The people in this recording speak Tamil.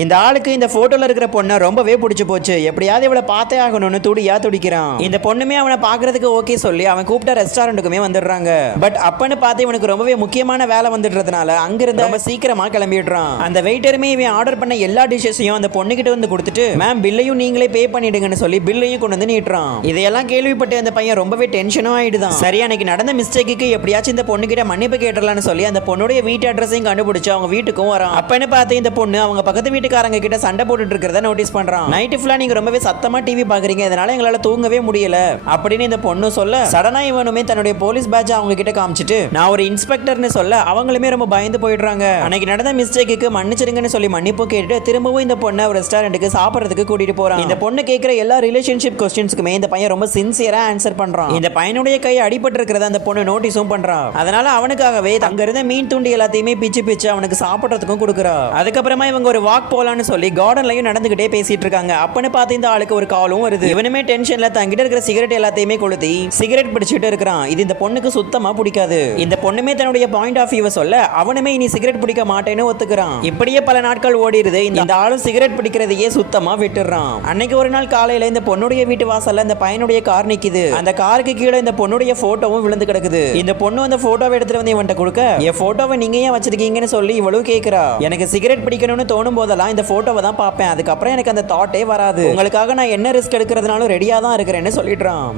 இந்த ஆளுக்கு இந்த போட்டோல இருக்கிற பொண்ணை ரொம்பவே பிடிச்சு போச்சு. எப்படியாவது இவளை பார்த்தே ஆகணும்னு துடியா துடிக்கிறான். இந்த பொண்ணுமே அவனை பாக்குறதுக்கு ஓகே சொல்லி அவன் கூப்பிட்ட ரெஸ்டாரண்ட்டுக்குமே வந்துடுறாங்க. பட் அப்பன்னு பார்த்து இவனுக்கு ரொம்பவே முக்கியமான வேலை வந்துடுறதுனால அங்கிருந்து ரொம்ப சீக்கிரமா கிளம்பிடுறான். அந்த வெயிட்டருமே இவன் ஆர்டர் பண்ண எல்லா டிஷஸையும் அந்த பொண்ணு கிட்ட வந்து கொடுத்துட்டு, மேம் பில்லையும் நீங்களே பே பண்ணிடுங்கன்னு சொல்லி பில்லையும் கொண்டு வந்து நீட்டுறான். இதையெல்லாம் கேள்விப்பட்டு அந்த பையன் ரொம்பவே டென்ஷனும் ஆயிடுதான். சரி, அன்னைக்கு நடந்த மிஸ்டேக்கு எப்படியாச்சும் இந்த பொண்ணு கிட்ட மன்னிப்பு கேட்டலாம்னு சொல்லி அந்த பொண்ணுடைய வீட்டு அட்ரஸையும் கண்டுபிடிச்சு அவங்க வீட்டுக்கும் வரான். அப்பன்னு பார்த்து இந்த பொண்ணு அவங்க பக்கத்து வீட்டுக்காரங்க கிட்ட சண்டை போட்டுட்டு இருக்கிறத நோட்டீஸ் பண்றான். நைட் ஃபுல்லா நீங்க ரொம்பவே சத்தமா டிவி பாக்குறீங்க, இதனால எங்களால தூங்கவே முடியல அப்படின்னு இந்த பொண்ணு சொல்ல, சடனா இவனுமே தன்னுடைய போலீஸ் பேட்ஜ் அவங்க கிட்ட காமிச்சிட்டு நான் ஒரு இன்ஸ்பெக்டர்னு சொல்ல அவங்களுமே ரொம்ப பயந்து போயிடுறாங்க. அன்னைக்கு நடந்த மிஸ்டேக்கு மன்னிச்சிடுங்கன்னு சொல்லி மன்னிப்பு கேட்டு திரும்பவும் இந்த பொண்ணை ஒரு ரெஸ்டாரண்ட்டுக்கு சாப்பிடுறதுக்கு கூட்டிட்டு போறான். இந்த பொண்ணு கேட்கிற எல்லா ரிலேஷன்ஷிப் கொஸ்டின்ஸ்க்குமே இந்த பையன் ரொம்ப சின்சியரா ஆன்சர் பண்றான். இந்த பையனுடைய கை அடிபட்டு இருக்கிறத அந்த பொண்ணு நோட்டீஸும் பண்றான். அதனால அவனுக்காகவே அங்க இருந்த மீன் துண்டி எல்லாத்தையுமே பிச்சு பிச்சு அவனுக்கு சாப்பிடுறதுக்கும் கொடுக்குறா. அதுக்கப்புறமா இவங்க ஒரு வாக் போலான்னு சொல்லி கார்டன்லயும் நடந்துகிட்டே பேசிட்டு இருக்காங்க. அப்பன்னு பார்த்து இந்த ஆளுக்கு ஒரு காலும் வருது. இவனுமே டென்ஷன்ல தங்கிட்ட இருக்கிற சிகரெட் எல்லாத்தையுமே கொளுத்தி சிகரெட் பிடிச்சிட்டு இருக்கிறான். இது இந்த பொண்ணுக்கு சுத்தமா பிடிக்காது. இந்த பொண்ணுமே தன்னுடைய பாயிண்ட் ஆஃப் வியூ சொல்ல அவனுமே இனி சிகரெட் பிடிக்க மாட்டேன்னு ஒத்துக்கிறான். இப்படியே பல நாட்கள் ஓடிடுது. இந்த ஆளும் சிகரெட் பிடிக்கிறதையே சுத்தமா விட்டுறான். அன்னைக்கு ஒரு நாள் காலையில இந்த பொண்ணுடைய வீட்டு வாசல்ல இந்த பையனுடைய கார் நிக்குது. அந்த காருக்கு கீழே இந்த பொண்ணுடைய போட்டோவும் விழுந்து கிடக்குது. இந்த பொண்ணு அந்த போட்டோவை எடுத்துட்டு வந்து இவன்ட்ட கொடுக்க, என் போட்டோவை நீங்க ஏன் வச்சிருக்கீங்கன்னு சொல்லி இவளும் கேட்கிறா. எனக்கு சிகரெட் பிடிக்கணும்னு தோணும் போதெல்லாம் இந்த போட்டோவை தான் பார்ப்பேன். அதுக்கப்புறம் எனக்கு அந்த தாட்டே வராது. உங்களுக்காக நான் என்ன ரிஸ்க் எடுக்கிறதுனாலும் ரெடியா தான் இருக்கிறேன்னு சொல்லிடுறான்.